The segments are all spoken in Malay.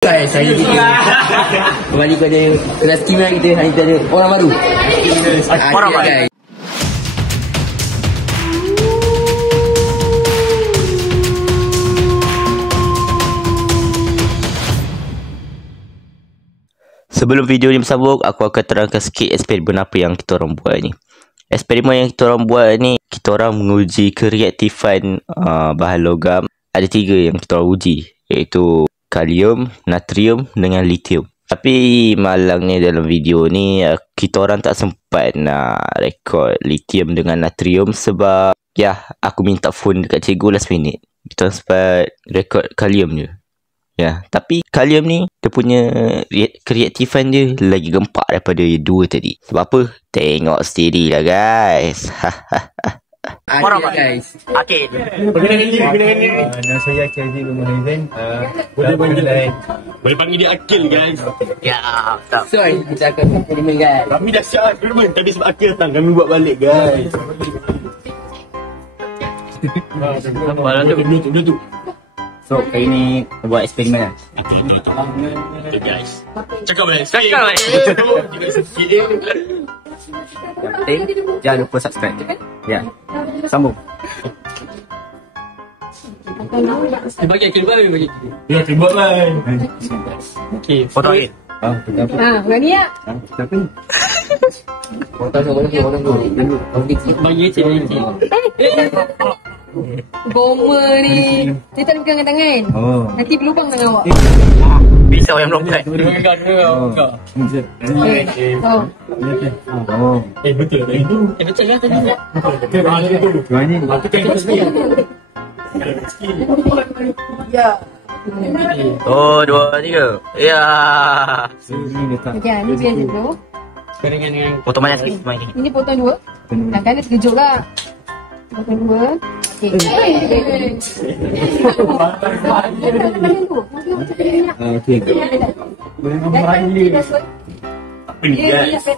Guys, hari kita kembali kepada kelas kimia kita. Hari kita ada orang baru. Orang baru guys. Sebelum video ni bersambung, aku akan terangkan sikit eksperimen apa yang kita orang buat ni. Eksperimen yang kita orang buat ni, kita orang menguji kereaktifan bahan logam. Ada 3 yang kita orang uji, iaitu kalium, natrium dengan lithium. Tapi malangnya dalam video ni kita orang tak sempat nak rekod lithium dengan natrium sebab aku minta phone dekat cikgu last minute. Kita sempat rekod kalium je. Tapi kalium ni dia punya kereaktifan dia lagi gempak daripada 2 tadi. Sebab apa? Tengok sendiri lah guys. Orang guys. Okey. Nama saya Akil Aziz Muhammad. Boleh panggil dia Akil guys. Ya, betul. So, kita akan eksperimen guys. Kami dah siap eksperimen tapi sebab Akil datang kami buat balik guys. Duduk. So, kali ni buat eksperimen lah. Okay guys. Cakap balik. Yang penting, jangan lupa subscribe. Ya, sambung. Bagi Akil bagi. Ya, Akil buat balik. Okey, foto Akil. Berani tak? Kenapa ni? Orang dulu. Bagi Akil. Goma ni. Dia tak ada pegang tangan. Oh. Nanti berlubang tangan awak. Pisau yang lompat. Oh. Oh. Betul lah itu. Betul lah tadi. Gimana ni? Ya. Oh, 2, 3. Ya. Sini letak. Okey, ni biar dulu. Dengan potong banyak sikit. Ini potong 2. Kan dia terkejut lah. Potong 2. Okey. Okey. Boleh nombor ni. Apa ni guys?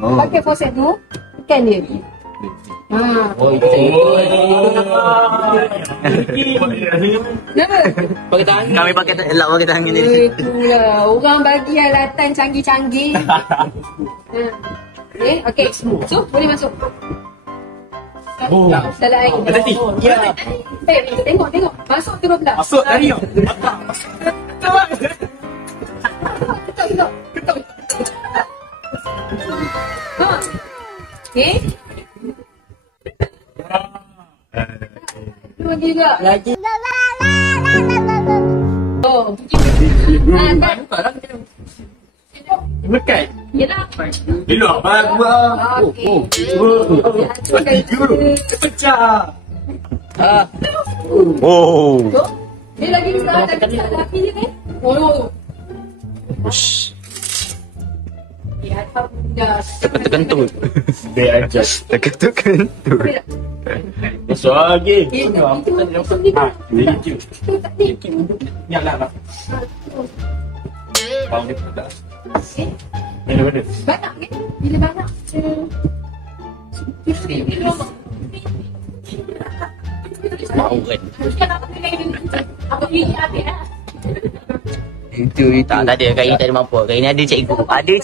Oh. Pakai forceps tu. Tekan dia. Oh, itu Kenapa? pakai tangan. Kami pakai elak pakai tangan ni. Itulah. Orang bagi alatan canggih-canggih. Okey. So, boleh masuk. Dalam air. Berhenti. Ya. Tengok. Masuk ke belah. Masuk tadi. Ketuk. Okey. Lagi tak? Lagi. Oh. Lekat. Yelah. Elok bagus. Okey. Pecah. Oh. Dia lagi juga laki je ni. Oh. Alhamdulillah. Terkentut. Dia aja. Terkentut. Masuk lagi. Nyala. Bang dia tak. Mana? Banyak kan? Bila banyak. Mau kan. Apa ini habis lah. Itu. Tak ada kali ni tak ada mampu. Kali ni ada cikgu. Ada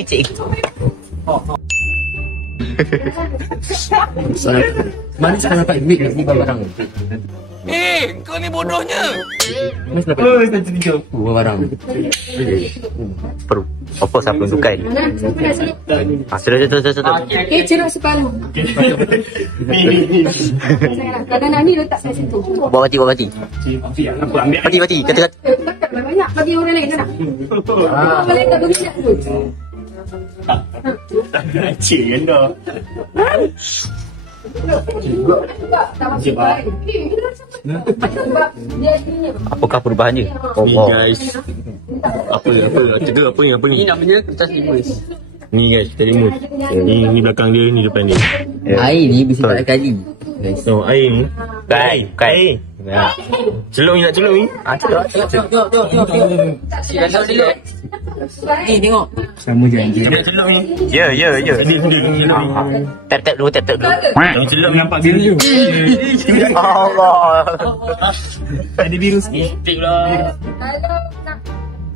cikgu. Mana sekarang dapat duit nak beli barang? Kau ni bodohnya. Mana dapat barang? Perlu. Apa siapa tukar? Sudah. Okey, ceruk separuh. Kalau nak ni letak kat situ. Bawa bati. Bati. Kata. Takkan banyak bagi orang lain nak. Orang lain tak berminat tu. Cik kan dah. Tak masuk baik. Apakah perubahannya? Ni guys. Apa ni? Ini namanya kertas limus. Ni guys, kita limus. Ni belakang dia, ni depan dia. Air ni bisa tak kali. So, air ni Bukan. Celuk ni nak celuk ni. Ni tengok. Sama janji. Nak celuk ni. Ya. Celuk ni. Tap dulu. Jangan celuk nampak biru. Allah. Ada biru sikit. Pula. Kalau nak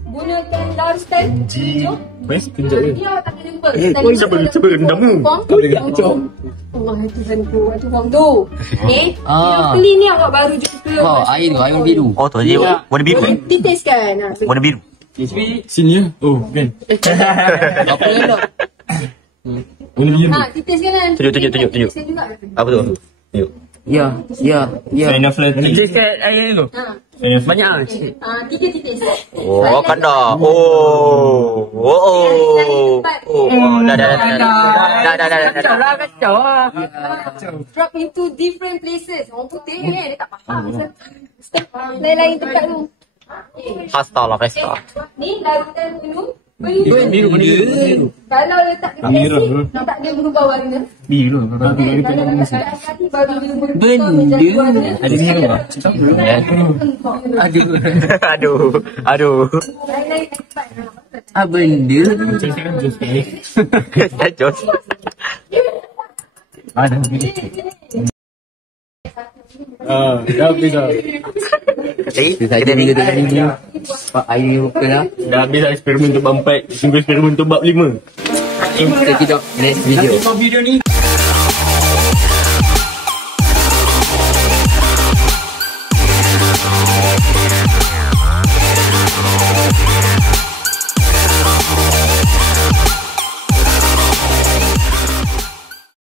gunakan lifestyle, jom. Best kejap ni. Dia tak kena lupa. Siapa rendam tu? Tak boleh kacau. Allah Tuhan ku. Aduh bang tu. Dia clean ni awak baru jumpa. Oh, air biru. Oh, tu je. Warna biru. Titiskan. Warna biru. Sini ya. Oh, kan. Apa elok? Warna biru. Titiskan kan. Tunjuk. Titiskan juga. Apa tu? Tunjuk. Ya. Sign of letter. Kat air tu. Banyak ah. 3 titis. Oh, kanda. Oh. Dah. Kacau lah. Drop into different places. Orang putih ni dia tak faham. Step lain-lain tempat tu. Hasta. Ni larutan penuh. Biru. Kalau letak dekat tak dia berubah warna. Biru. Kalau letak kat hati baru dia berubah Benda. menjadi warna. Ada biru tak? Aduh. Lain-lain tempat. Benda. Jos. Ada biru. Dah habis dah. Kita minggu ni. Pak air bukan lah. Dah habis dah eksperimen untuk bab 4. Tunggu eksperimen untuk bab 5. Kita tengok next video. Video ni.